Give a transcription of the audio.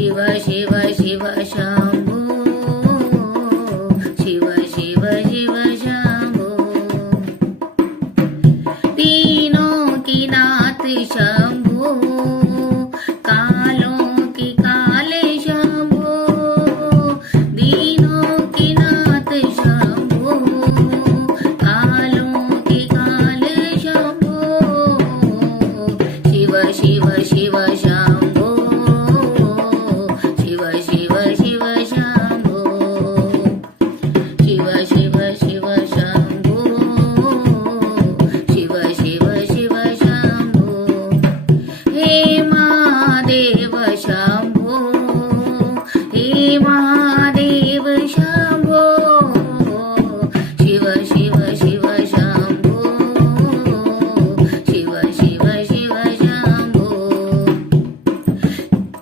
शिव शिव शम्भो शिव शिव शिव शम्भो तीनों की नाथ शम्भो कालों की काले शम्भो दीनों की नाथ शम्भो कालों की काले शम्भो शिव शिव शिव शम्भो शिव शिव शिव शम्भो शिव शिव शिव शम्भो शिव शिव शिव शम्भो हे महादेव शम्भो